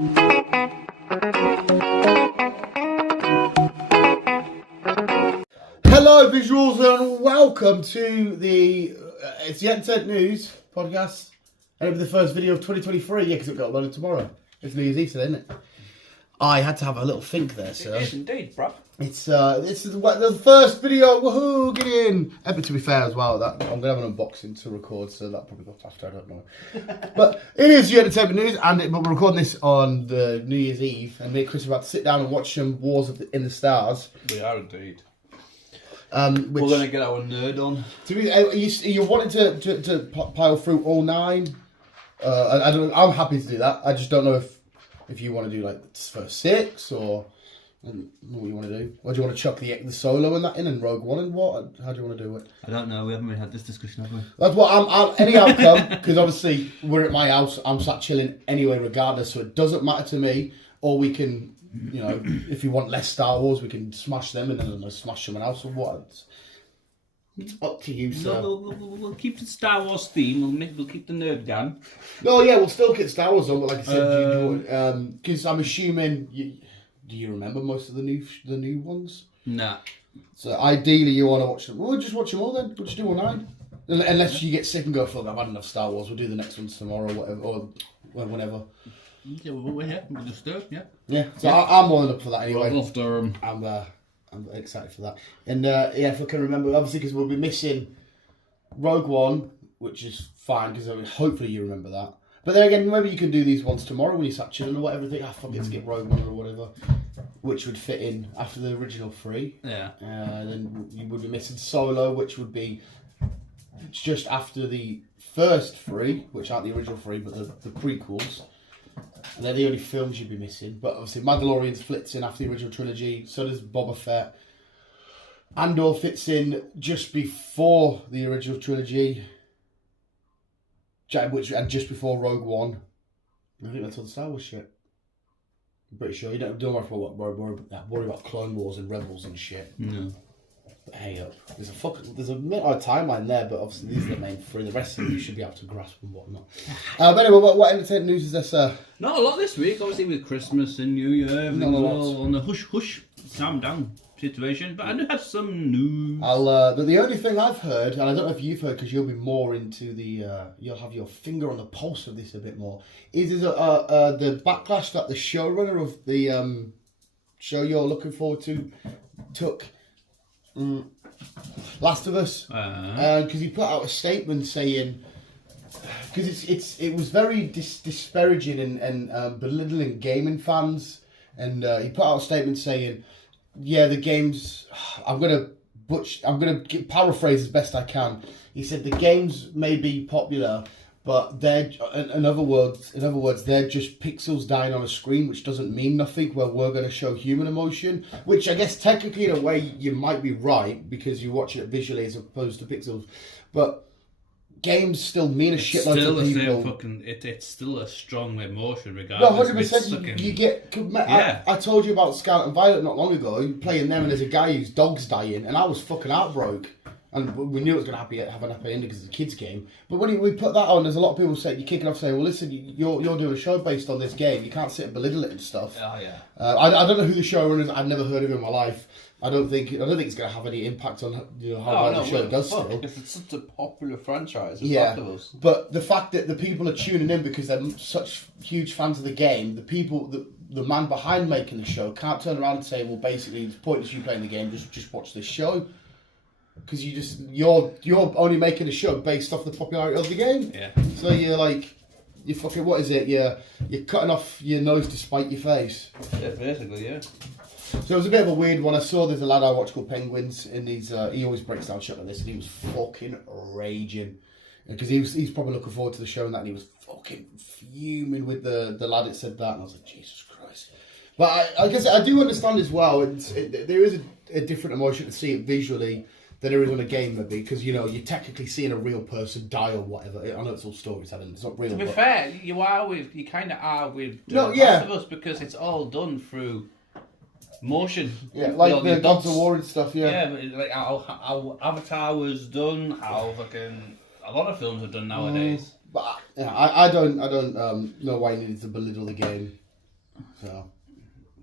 Hello, visuals, and welcome to the it's the Entertainment News podcast. And it'll be the first video of 2023, yeah, because it got loaded tomorrow. It's New Year's Eve today, isn't it? I had to have a little think there, so. It is indeed, bruv. It's the first video, woohoo, get in! But to be fair as well, that I'm going to have an unboxing to record, so that'll probably go after, I don't know. But it is the Entertainment News, but we're recording this on the New Year's Eve, and me and Chris are about to sit down and watch some Wars in the Stars. We are indeed. We're going to get our nerd on. Are you wanting to pile through all 9? I'm happy to do that. I just don't know if you want to do like the first 6 or what you want to do. Or do you want to chuck the solo and that in and Rogue One and what? How do you want to do it? I don't know. We haven't really had this discussion, have we? That's what any outcome, because obviously we're at my house. I'm sat chilling anyway, regardless. So it doesn't matter to me. Or we can, you know, if you want less Star Wars, we can smash them and then smash someone else or what. It's up to you, sir. No, we'll keep the Star Wars theme. We'll keep the nerd gang. No, yeah, we'll still get Star Wars on, but like I said, because I'm assuming do you remember most of the new ones? Nah. So ideally, you want to watch them. Well, we'll just watch them all then. We'll just do all 9, unless you get sick and go, "Fuck, I've had enough Star Wars. We'll do the next ones tomorrow, or whatever, or whenever." Yeah, we're here. We'll just do it. Yeah. Yeah. So yeah. I'm more than up for that anyway. Well, after I'm excited for that. And yeah, if I can remember, obviously, because we'll be missing Rogue One, which is fine, because hopefully you remember that. But then again, maybe you can do these ones tomorrow when you start chilling or whatever. Think, fuck it, skip Rogue One or whatever, which would fit in after the original 3. Yeah. Then you would be missing Solo, which would be just after the first 3, which aren't the original 3, but the prequels. And they're the only films you'd be missing. But obviously, Mandalorian's flits in after the original trilogy. So does Boba Fett. Andor fits in just before the original trilogy. And just before Rogue One. I think that's all the Star Wars shit. I'm pretty sure. You don't worry about Clone Wars and Rebels and shit. No. But hey, there's a timeline there, but obviously these are the main 3. The rest of them you should be able to grasp and whatnot. But anyway, what entertainment news is this? Not a lot this week, obviously with Christmas and New Year. Everything's all on the hush, calm down situation. But I do have some news. The only thing I've heard, and I don't know if you've heard, because you'll be more into you'll have your finger on the pulse of this a bit more. Is the backlash that the showrunner of the show you're looking forward to took. Last of Us, because he put out a statement saying, because it was very disparaging and belittling gaming fans, and he put out a statement saying, yeah, the games, I'm gonna paraphrase as best I can. He said the games may be popular, but they're in other words they're just pixels dying on a screen, which doesn't mean nothing. Where we're going to show human emotion, which I guess technically in a way you might be right, because you watch it visually as opposed to pixels, but games still mean a shitload to people. It's still a strong emotion, regardless. No, 100%. You get. Yeah. I told you about Scarlet and Violet not long ago. You're playing them, and there's a guy whose dog's dying, and I was fucking heartbroken. And we knew it was going to have an happy ending because it's a kids' game. But when we put that on, there's a lot of people you're kicking off saying, well, listen, you're doing a show based on this game. You can't sit and belittle it and stuff. Oh, yeah. I don't know who the showrunner is. I've never heard of him in my life. I don't think it's going to have any impact on how well the show does still. If it's such a popular franchise, it's yeah. Last of Us. But the fact that the people are tuning in because they're such huge fans of the game, the man behind making the show can't turn around and say, well, basically, it's pointless you playing the game, just watch this show. Because you're only making a show based off the popularity of the game. Yeah. So you're fucking, what is it? You're cutting off your nose to spite your face. Yeah, basically, yeah. So it was a bit of a weird one. I saw there's a lad I watch called Penguins, and he always breaks down shit like this, and he was fucking raging. Because he's probably looking forward to the show and that, and he was fucking fuming with the lad that said that, and I was like, Jesus Christ. But I guess I do understand as well, there is a different emotion to see it visually than there is on a game, maybe, because you're technically seeing a real person die or whatever. I know it's all storytelling, it's not real. To be fair, you kind of are with Last of Us, because it's all done through motion. Yeah, like the Gods of War and stuff. Yeah. Yeah, but like how Avatar was done, how fucking a lot of films are done nowadays. But I don't know why you needed to belittle the game. So,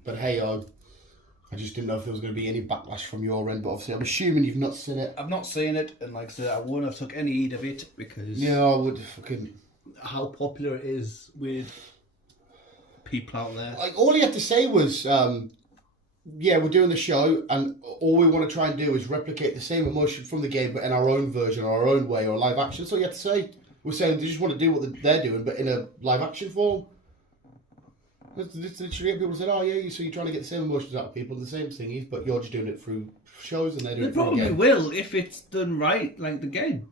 but hey, I just didn't know if there was going to be any backlash from your end. But obviously, I'm assuming you've not seen it. I've not seen it, and like I said, I wouldn't have took any heed of it because Yeah, I would fucking. how popular it is with people out there. Like all he had to say was, "Yeah, we're doing the show, and all we want to try and do is replicate the same emotion from the game, but in our own version, or our own way, or live action." That's all you had to say. We're saying they just want to do what they're doing, but in a live action form. That's literally it. People said, "Oh yeah, so you're trying to get the same emotions out of people, the same thingies, but you're just doing it through shows, and they're doing They it through the probably game." will if it's done right, like the game.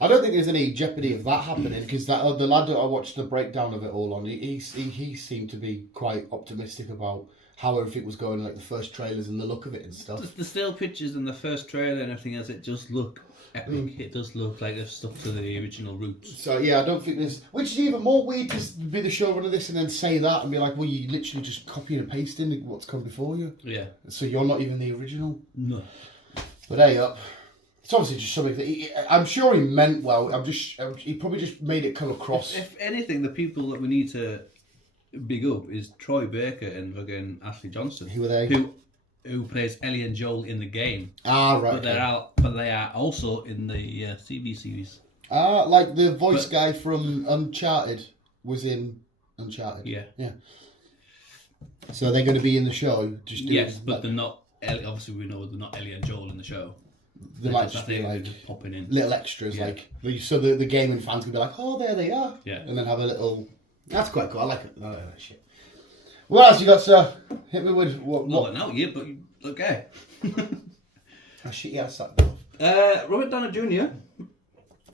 I don't think there's any jeopardy of that happening because the lad that I watched the breakdown of it all on, he seemed to be quite optimistic about how everything was going, like the first trailers and the look of it and stuff. The still pictures and the first trailer and everything else, it just look epic. It does look like they've stuck to the original roots. So yeah, I don't think there's, which is even more weird to be the showrunner of this and then say that and be like, well, you literally just copying and pasting what's come before you. Yeah. So you're not even the original. No. But hey up. It's obviously just something that I'm sure he meant well. He probably just made it come across. If anything, the people that we need to big up is Troy Baker and fucking Ashley Johnson. Who are they? Who plays Ellie and Joel in the game. Ah, right. But they are also in the TV series. Ah, like the voice guy from Uncharted was in Uncharted. Yeah. Yeah. So they're going to be in the show. Yes, but they're not. Obviously, we know they're not Ellie and Joel in the show. They might just be like just popping in little extras, so the gaming fans can be like, "Oh, there they are," and then have a little. That's quite cool. I like it. I like that shit. What else you got, sir? Hit me with what? Not yet, but okay. Oh shit! Yeah, that's that. Robert Downey Jr.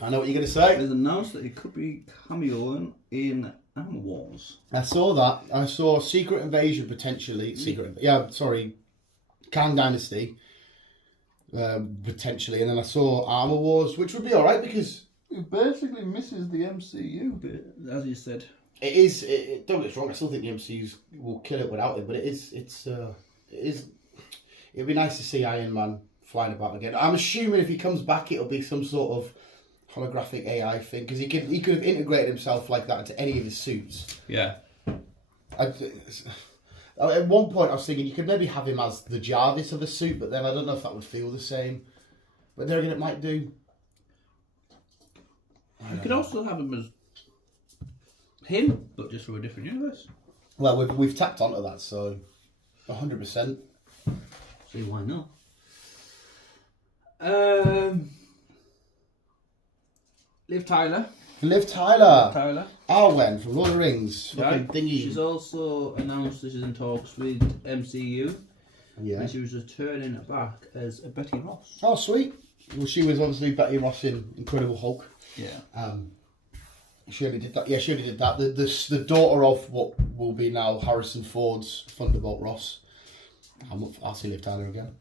I know what you're gonna say. has announced that he could be cameoing in Armor Wars. I saw that. I saw Secret Invasion potentially. Kang Dynasty. Potentially, and then I saw Armor Wars, which would be all right because it basically misses the MCU. But as you said, it is. Don't get us wrong. I still think the MCU will kill it without it, but it is. It'd be nice to see Iron Man flying about again. I'm assuming if he comes back, it'll be some sort of holographic AI thing because he could have integrated himself like that into any of his suits. Yeah. At one point, I was thinking you could maybe have him as the Jarvis of a suit, but then I don't know if that would feel the same. But there again, it might do. You could also have him as him, but just from a different universe. Well, we've tapped onto that, so 100%. See why not? Liv Tyler. Arwen from Lord of the Rings. Right. Fucking thingy. She's also announced that she's in talks with MCU. Yeah. And she was returning back as a Betty Ross. Oh, sweet. Well, she was obviously Betty Ross in Incredible Hulk. Yeah. She only did that. Yeah, she only did that. The daughter of what will be now Harrison Ford's Thunderbolt Ross. I'll see Liv Tyler again.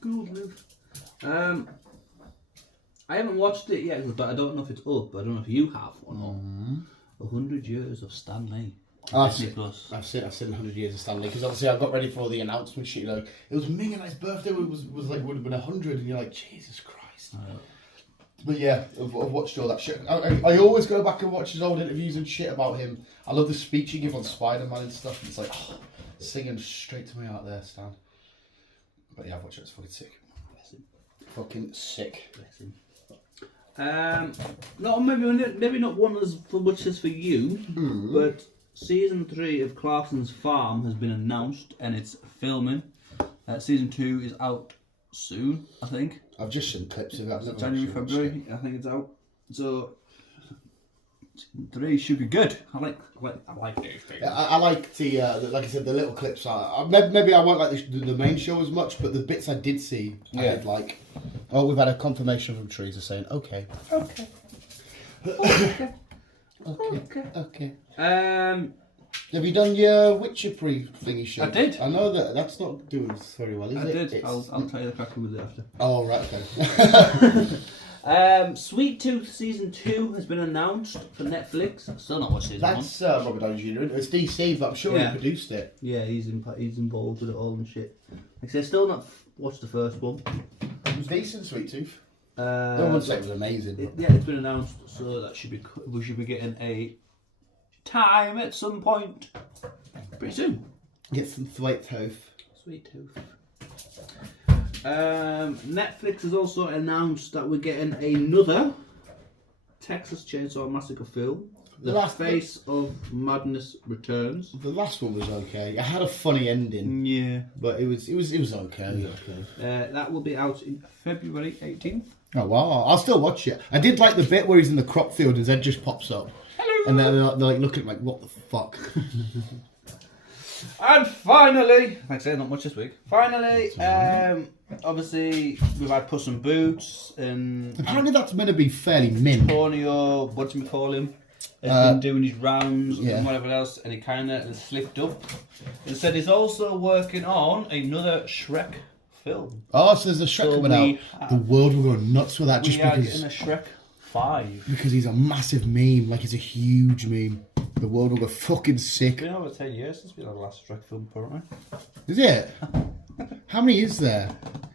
Good Liv. I haven't watched it yet, but I don't know if it's up. I don't know if you have or not. 100 Years of Stan Lee. I've seen 100 Years of Stan Lee because obviously I got ready for the announcement shit. Like it was Ming and his birthday. It was like would have been 100, and you're like Jesus Christ. But yeah, I've watched all that shit. I always go back and watch his old interviews and shit about him. I love the speech he gave on Spider-Man and stuff. It's like singing straight to my heart there, Stan. But yeah, I've watched it. It's fucking sick. Fucking sick. Bless him. No, maybe not one as for much as for you, but season 3 of Clarkson's Farm has been announced and it's filming. Season 2 is out soon, I think. I've just seen clips of it. January, February, I think it's out. So season 3 should be good. I like these things. I like the like I said, the little clips. Maybe I won't like the main show as much, but the bits I did see, I did like. Oh, we've had a confirmation from Teresa saying, okay. Okay. Have you done your Witcher thingy show? I did. I know that's not doing very well, is it? I did. I'll tell you the crack with it after. Oh, right, okay. Sweet Tooth Season 2 has been announced for Netflix. Still not watched Season 1. That's Robert Downey Jr. It's DC, but I'm sure he produced it. Yeah, he's involved with it all and shit. Like I said, still not watched the first one. It was decent, Sweet Tooth. I wouldn't say it was amazing. It's been announced, so that we should be getting a time at some point pretty soon. Get some sweet tooth. Sweet tooth. Netflix has also announced that we're getting another Texas Chainsaw Massacre film. The Face of Madness returns. The last one was okay. It had a funny ending. Yeah, but it was okay. That will be out in February 18th. Oh wow! I'll still watch it. I did like the bit where he's in the crop field and his head just pops up. Hello. And they're like looking at him like, what the fuck? And finally, like I say, not much this week. Finally, obviously we've had Puss in Boots and Apparently that's meant to be fairly min. Antonio, what do we call him? Has been doing his rounds yeah. and whatever else, and he kind of slipped up. And said he's also working on another Shrek film. Oh, so there's a Shrek coming out. The world will go nuts with that just We are because. getting a Shrek 5. Because he's a massive meme, like he's a huge meme. The world will go fucking sick. It's been over 10 years since we had the last Shrek film, apparently. Is it? How many is there?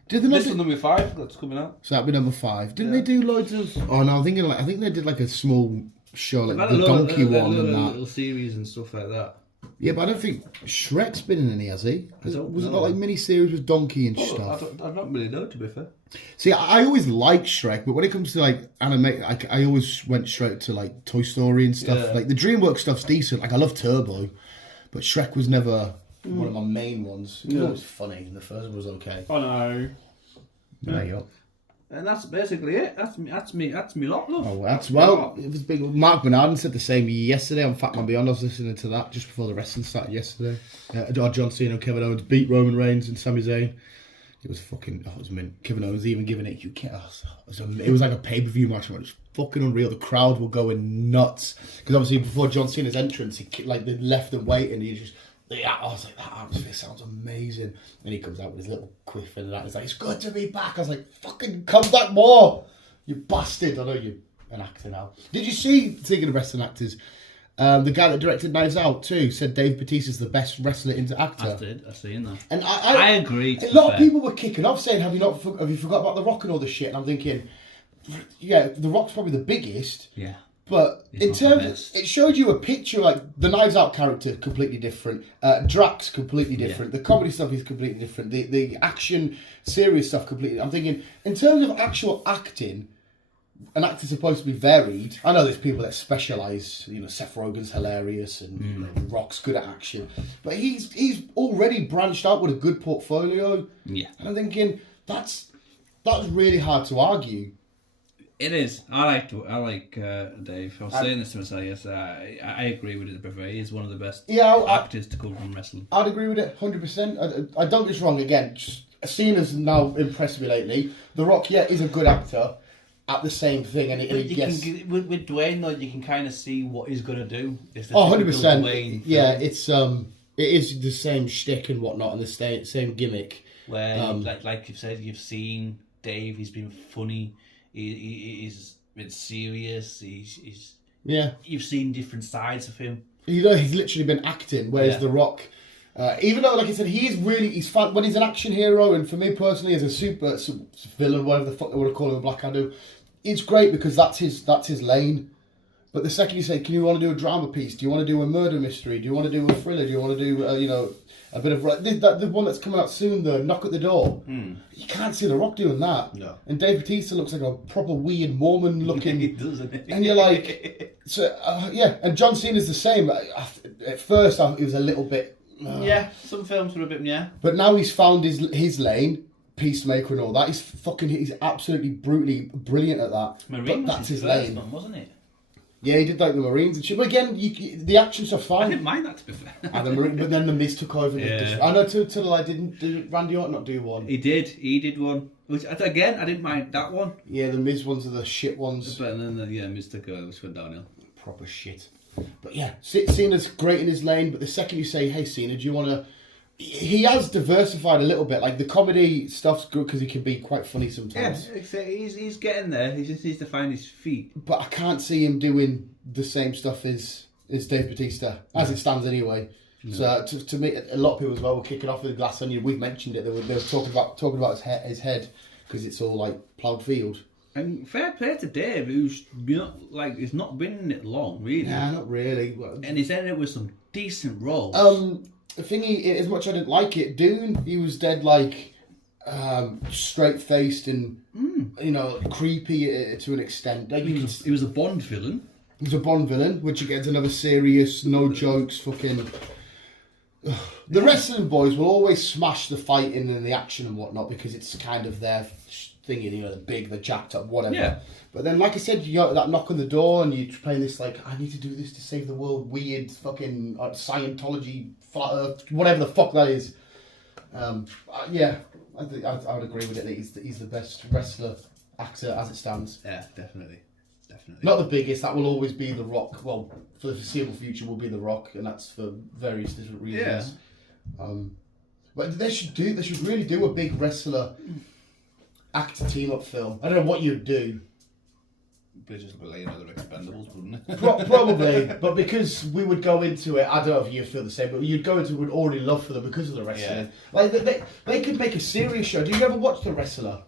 Did they not This is number 5 that's coming out. So that'd be number 5. Didn't they do loads of? Oh no, I'm thinking like I think they did like a small show, like the donkey one and that. Little series and stuff like that. Yeah, but I don't think Shrek's been in any, has he? Was it know. not like mini-series with Donkey and stuff? I don't really know, to be fair. See, I always liked Shrek, but when it comes to like anime, I always went straight to like Toy Story and stuff. Yeah. Like the DreamWorks stuff's decent. Like I love Turbo, but Shrek was never one of my main ones. It was always funny, and the first one was okay. Oh no. There you go. And that's basically it. That's me lot, love. Oh, it was big. Mark Bernardin said the same yesterday on Fat Man Beyond. I was listening to that just before the wrestling started yesterday. John Cena and Kevin Owens beat Roman Reigns and Sami Zayn. It was fucking. Oh, it was mint. Kevin Owens even giving it. It was like a pay-per-view match. It was fucking unreal. The crowd were going nuts because obviously before John Cena's entrance, they left them waiting. He just. Yeah, I was like, that atmosphere sounds amazing. And he comes out with his little quiff and that. He's like, it's good to be back. I was like, fucking come back more, you bastard. I know you're an actor now. Did you see, speaking of wrestling actors, the guy that directed Knives Out too said Dave Bautista's the best wrestler into actor. I did. I've seen that. And I agree. A lot of people were kicking off saying, have you forgot about The Rock and all this shit? And I'm thinking, yeah, The Rock's probably the biggest. Yeah. But in terms of, it showed you a picture, like the Knives Out character completely different, Drax completely different, the comedy stuff is completely different, the action serious stuff completely. I'm thinking in terms of actual acting, an actor's supposed to be varied. I know there's people that specialise. You know, Seth Rogen's hilarious and Rock's good at action, but he's already branched out with a good portfolio. Yeah, and I'm thinking that's really hard to argue. It is. I like Dave. I was saying this to myself yesterday. I agree with it. He is one of the best actors to come from wrestling. I'd agree with it 100%. I don't get this wrong again. Cena's now impressed me lately. The Rock, is a good actor at the same thing, and he gets with Dwayne though, you can kind of see what he's gonna do. 100%. Yeah, it is the same shtick and whatnot, and the same gimmick. Where, like you've said, you've seen Dave. He's been funny. He's been serious. You've seen different sides of him. He's literally been acting, whereas The Rock, even though, like I said, he's fun when he's an action hero, and for me personally, as a super villain, whatever the fuck they want to call him, Black Adam, it's great because that's his lane. But the second you say, "Can you want to do a drama piece? Do you want to do a murder mystery? Do you want to do a thriller? Do you want to do a bit of the one that's coming out soon, the Knock at the Door"? You can't see The Rock doing that. No. And Dave Bautista looks like a proper weird Mormon looking. He doesn't. And you're like, and John Cena's the same. At first, it was a little bit. Some films were a bit But now he's found his lane, Peacemaker and all that. He's absolutely brutally brilliant at that. Marine but that's his lane, one, wasn't it? Yeah, he did like the Marines and shit. But again, the action's are fine. I didn't mind that, to be fair. But then the Miz took over. I know till I did Randy Orton not do one? He did one. Which again, I didn't mind that one. Yeah, the Miz ones are the shit ones. But then Miz took over, which went downhill. Proper shit. But yeah, Cena's great in his lane. But the second you say, "Hey, Cena, do you want to?" He has diversified a little bit. Like the comedy stuff's good because he can be quite funny sometimes. Yeah, he's getting there. He just needs to find his feet. But I can't see him doing the same stuff as Dave Bautista, as it stands anyway. No. So to me, a lot of people as well were kicking off with the Glass Onion. We've mentioned it. They were talking about his head because it's all like ploughed field. And fair play to Dave, who's he's not been in it long, really. Nah, not really. And he's ended it with some decent roles. The thing, as much as I didn't like it, Dune, he was dead straight faced and creepy to an extent. Like, he was a Bond villain. He was a Bond villain, which again is another serious, no jokes, fucking. The wrestling boys will always smash the fighting and the action and whatnot because it's kind of their thing, they're big, they're jacked up, whatever. Yeah. But then, like I said, you got that knock on the door and you're playing this I need to do this to save the world, weird fucking Scientology, flat earth, whatever the fuck that is. Yeah, I would agree with it that he's the best wrestler actor as it stands. Yeah, definitely. Not the biggest, that will always be The Rock. Well, for the foreseeable future will be The Rock, and that's for various different reasons. Yeah. But they should really do a big wrestler actor team up film. I don't know what you'd do. But just a bit like the Expendables, wouldn't it? Probably, but because we would go into it, I don't know if you feel the same, but you'd go into it with already love for them because of the wrestling. Yeah. They could make a serious show. Did you ever watch The Wrestler?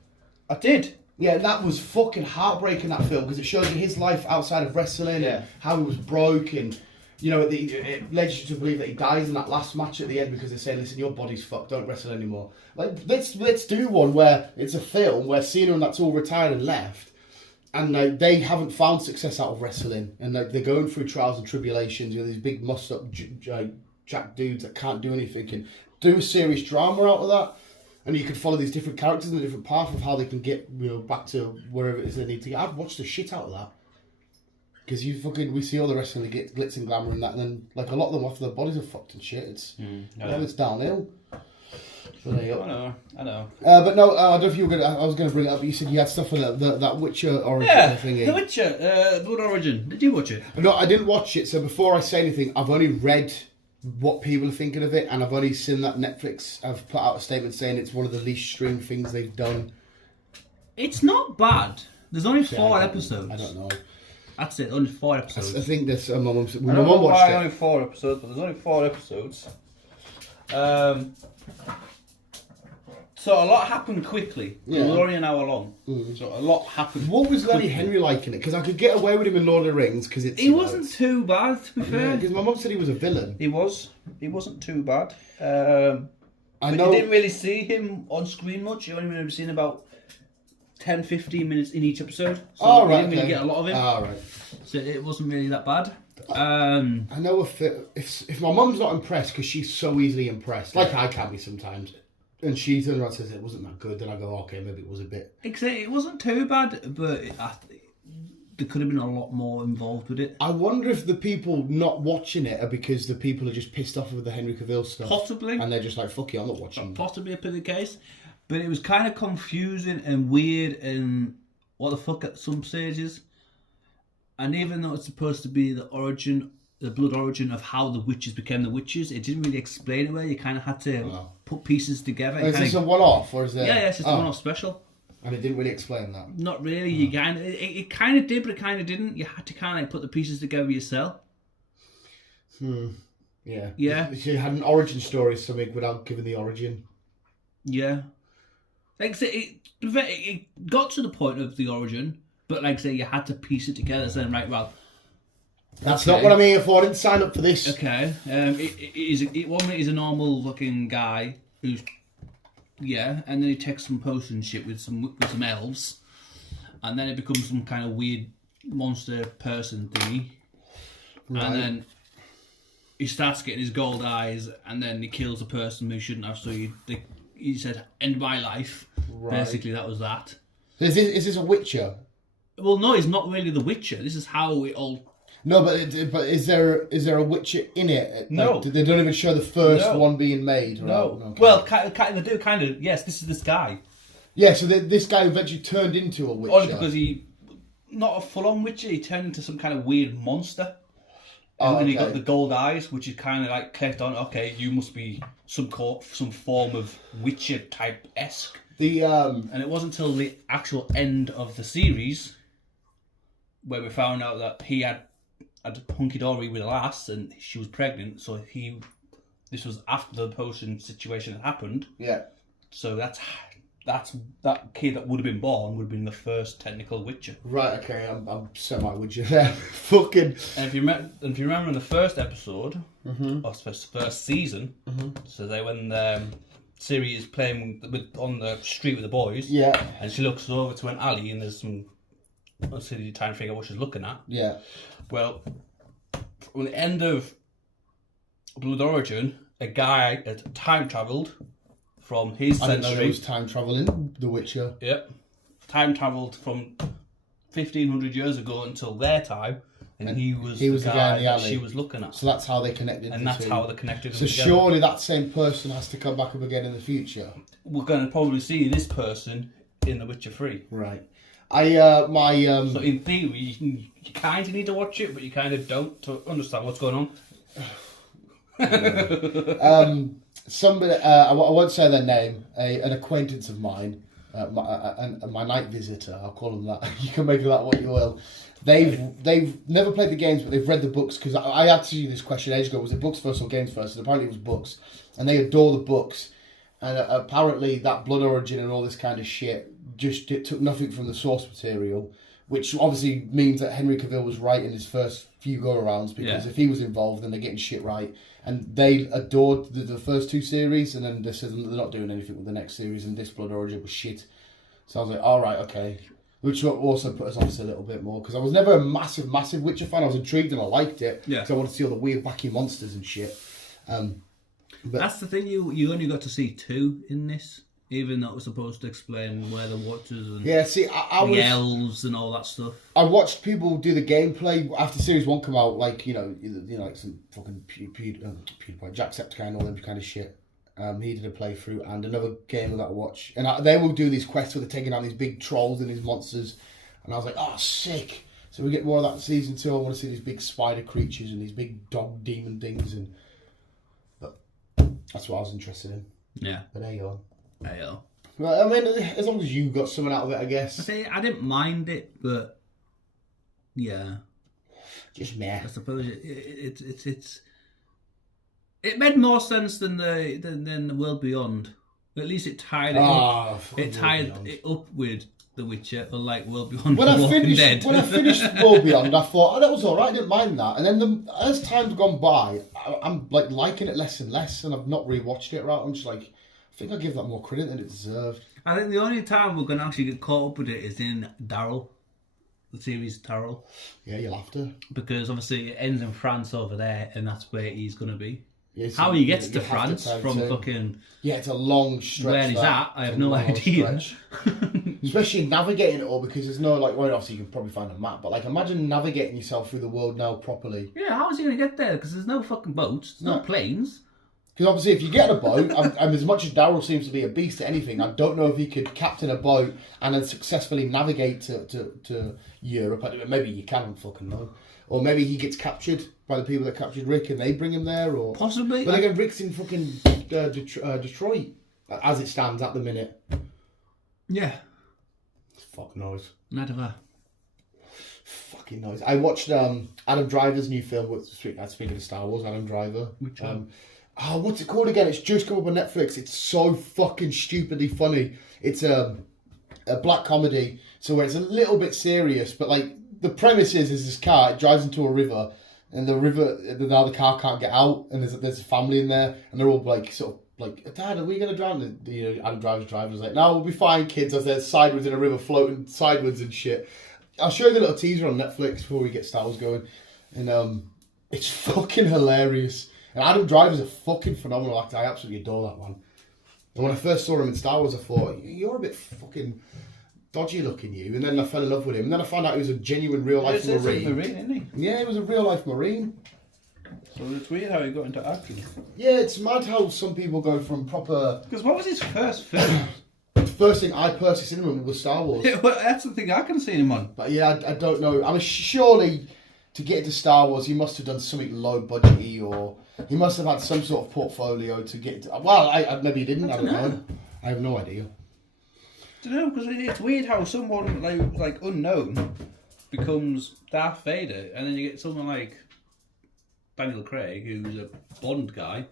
I did. Yeah, that was fucking heartbreaking, that film, because it shows you his life outside of wrestling and how he was broke, and it led you to believe that he dies in that last match at the end because they say, listen, your body's fucked, don't wrestle anymore. Let's do one where it's a film where Cena and that's all retired and left, and they haven't found success out of wrestling, and they're going through trials and tribulations, these big mussed up jack dudes that can't do anything, and do a serious drama out of that. And you could follow these different characters in a different path of how they can get back to wherever it is they need to get. I'd watch the shit out of that. Because we see all the wrestling, they get glitz and glamour and that, and then a lot of them after their bodies are fucked and shit. It's downhill. So there you go. I know. But no, I don't know if you were going to, I was going to bring it up, but you said you had stuff on that Witcher Origin thingy. The Witcher, Blood Origin. Did you watch it? No, I didn't watch it, so before I say anything, I've only read what people are thinking of it, and I've only seen that Netflix have put out a statement saying it's one of the least streamed things they've done. It's not bad. There's only 4 episodes. I don't know. That's it, only 4 episodes. I think there's my mum watched it. I don't know why only 4 episodes, but there's only 4 episodes. So a lot happened quickly. Yeah. It was only an hour long. So a lot happened. What was Lenny Henry like in it? Because I could get away with him in Lord of the Rings because he wasn't too bad, to be fair. Because my mum said he was a villain. He wasn't too bad. But you didn't really see him on screen much. You only really seen about 10-15 minutes in each episode. So you didn't really get a lot of him. Right. So it wasn't really that bad. I know if my mum's not impressed, because she's so easily impressed, like I can be sometimes, and she turns around and says it wasn't that good, then I go, okay, maybe it was a bit. It wasn't too bad, but there could have been a lot more involved with it. I wonder if the people not watching it are because the people are just pissed off with the Henry Cavill stuff. Possibly. And they're just like, fuck you, I'm not watching. Possibly a the case. But it was kind of confusing and weird and what the fuck at some stages. And even though it's supposed to be the blood origin of how the witches became the witches, it didn't really explain it well. You kind of had to put pieces together. Is this a one-off, or is it? Yeah, it's just a one-off special. And it didn't really explain that? Not really. You it kind of did, but it kind of didn't. You had to kind of put the pieces together yourself. Yeah. Yeah. You had an origin story, something without giving the origin. Yeah. Like I say, it got to the point of the origin, but like I say, you had to piece it together. So then, right, well, that's not what I'm here for. I didn't sign up for this. Okay. One minute he's a normal looking guy who's and then he takes some potion shit with some elves, and then it becomes some kind of weird monster person thingy, and then he starts getting his gold eyes, and then he kills a person who shouldn't have. So he said, "End my life." Right. Basically, that was that. Is this a Witcher? Well, no, he's not really the Witcher. This is how it all. No, but is there a Witcher in it? No, like, they don't even show the first one being made. No. Okay. Well, they do kind of. Yes, this is this guy. Yeah, so this guy eventually turned into a Witcher. Only because he, not a full-on Witcher, he turned into some kind of weird monster. And he got the gold eyes, which is kind of like clicked on. Okay, you must be some form of Witcher type esque. And it wasn't until the actual end of the series where we found out that he had hunky-dory with a lass and she was pregnant, so this was after the potion situation had happened. Yeah. So that's that kid that would have been born would have been the first technical Witcher. Right. Okay. I'm semi-Witcher there. Fucking. And if you remember in the first episode, or first season, so they when Ciri is playing on the street with the boys, and she looks over to an alley and there's some. Obviously, trying to figure out what she's looking at. Yeah. Well, from the end of Blood Origin, a guy had time travelled from his century. I didn't know there was time travel in The Witcher. Yep. Time travelled from 1500 years ago until their time, and he was the guy in the that alley. she was looking at. So that's how they connected. And that's how they connected. So surely that same person has to come back up again in the future. We're going to probably see this person in The Witcher 3. Right. So in theory, you kind of need to watch it, but you kind of don't to understand what's going on. Somebody, I won't say their name, an acquaintance of mine, my night visitor, I'll call them that. You can make of that what you will. They've never played the games, but they've read the books, because I asked you this question ages ago, was it books first or games first? And apparently it was books, and they adore the books. And apparently that Blood Origin and all this kind of shit it took nothing from the source material, which obviously means that Henry Cavill was right in his first few go-arounds, because if he was involved, then they're getting shit right. And they adored the first two series, and then they said they're not doing anything with the next series, and this Blood Origin was shit. So I was like, all right, okay. Which also put us off a little bit more, because I was never a massive Witcher fan. I was intrigued and I liked it, because I wanted to see all the weird, wacky monsters and shit. But that's the thing, you only got to see 2 in this, even though it was supposed to explain where the Watchers and the elves and all that stuff. I watched people do the gameplay after Series 1 come out, like, like some fucking PewDiePie, Jacksepticeye and all them kind of shit. He did a playthrough and another game that I watch. And they will do these quests where they're taking out these big trolls and these monsters. And I was like, oh, sick. So we get more of that in Season 2. I want to see these big spider creatures and these big dog demon things. But that's what I was interested in. Yeah. But there you go. Ayo. Well, I mean, as long as you got something out of it, I guess. I didn't mind it, but yeah. Just meh. I suppose it made more sense than the World Beyond. At least it tied it up. It tied it up with The Witcher, unlike World Beyond. When I finished World Beyond, I thought, that was alright, I didn't mind that. And then as time's gone by, I'm like liking it less and less, and I've not rewatched it right. I'm just like, I think I give that more credit than it deserved. I think the only time we're going to actually get caught up with it is in Daryl, the series Daryl. Yeah, you'll have to. Because obviously it ends in France over there, and that's where he's going to be. Yeah, how he gets to France from fucking... Yeah, it's a long stretch. Where he's at, I have no idea. Especially navigating it all, because there's no, like, well, obviously you can probably find a map, but, like, imagine navigating yourself through the world now properly. Yeah, how is he going to get there? Because there's no fucking boats, there's no planes. Because obviously if you get a boat, and as much as Daryl seems to be a beast at anything, I don't know if he could captain a boat and then successfully navigate to Europe. Maybe you can, fucking know. Or maybe he gets captured by the people that captured Rick and they bring him there, or... Possibly. But again, Rick's in fucking Detroit, as it stands at the minute. Yeah. Fuck knows. Never. Fucking knows. I watched Adam Driver's new film, speaking of Star Wars, Adam Driver. Which one? What's it called again? It's just come up on Netflix. It's so fucking stupidly funny. It's a black comedy, so where it's a little bit serious, but like the premise is this car, it drives into a river, and the car can't get out, and there's a family in there, and they're all like sort of like, Dad, are we gonna drown? And, Adam Driver's driving. Like, no, we'll be fine, kids, as they're sideways in a river, floating sideways and shit. I'll show you the little teaser on Netflix before we get Star Wars going, and it's fucking hilarious. And Adam Driver's a fucking phenomenal actor. I absolutely adore that one. And when I first saw him in Star Wars, I thought, you're a bit fucking dodgy looking, you. And then I fell in love with him. And then I found out he was a genuine real-life Marine. He's a Marine, isn't he? Yeah, he was a real-life Marine. So it's weird how he got into acting. Yeah, it's mad how some people go from proper... Because what was his first film? The first thing I personally seen him on was Star Wars. Yeah, well, that's the thing I can see him on. But yeah, I don't know. I mean, surely to get into Star Wars, he must have done something low-budgety, or he must have had some sort of portfolio to get into... Well, maybe he didn't. I don't know. I have no idea. I don't know, because it's weird how someone like unknown becomes Darth Vader, and then you get someone like Daniel Craig, who's a Bond guy,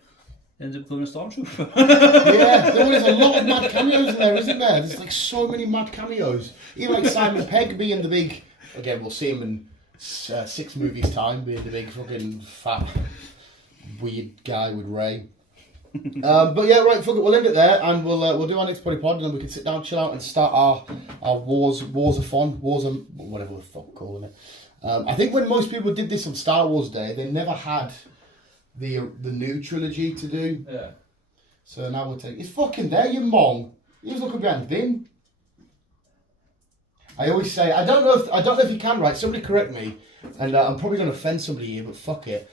Ends up becoming a stormtrooper. Yeah, there is a lot of mad cameos in there, isn't there? There's like so many mad cameos. Even like Simon Pegg being the big. Again, we'll see him in 6 movies' time, being the big fucking fat weird guy with Ray. But yeah, right, fuck it, we'll end it there, and we'll do our next pod, and then we can sit down, chill out, and start our wars of fun, whatever the fuck we're calling it. I think when most people did this on Star Wars Day, they never had the new trilogy to do. Yeah. So now we'll take. It's fucking there, you mong. He was looking behind the bin. I always say I don't know if you can, right? Somebody correct me, and I'm probably going to offend somebody here, but fuck it.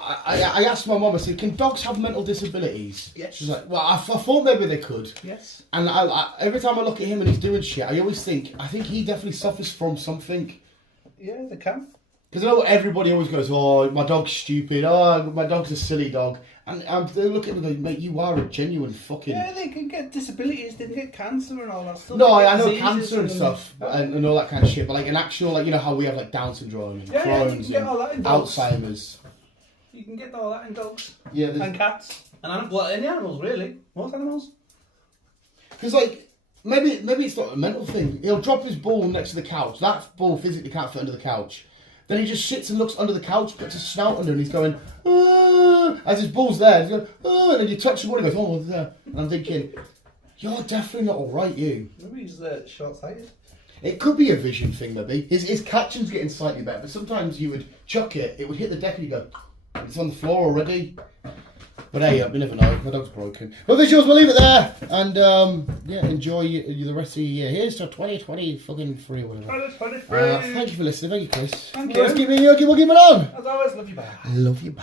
I asked my mum, I said, can dogs have mental disabilities? Yes. She's like, well, I thought maybe they could. Yes. And I every time I look at him and he's doing shit, I always think he definitely suffers from something. Yeah, they can. Because I know everybody always goes, oh, my dog's stupid, oh, my dog's a silly dog. And they look at me and go, mate, you are a genuine fucking... Yeah, they can get disabilities, they can get cancer and all that stuff. No, I know cancer and stuff and all that kind of shit, but like an actual, like, you know how we have like Down syndrome and Crohn's and Alzheimer's. You can get all that in dogs. Yeah, and cats. And any animals, really. Most animals. Because, like, maybe it's not a mental thing. He'll drop his ball next to the couch. That ball physically can't fit under the couch. Then he just sits and looks under the couch, puts his snout under, and he's going, ah, as his ball's there. He's going, ah, and then you touch the ball, and he goes, oh, it's there. And I'm thinking, you're definitely not alright, you. Maybe he's short-sighted. It could be a vision thing, maybe. His catching's getting slightly better, but sometimes you would chuck it, it would hit the deck, and you go, it's on the floor already. But hey, you never know. My dog's broken. But visuals, we'll leave it there. And yeah, enjoy the rest of the year. Here's to 2020 fucking free or whatever. 2023. Thank you for listening. Thank you, Chris. Thank you. We'll keep it on. As always, love you, bye. Love you, bye.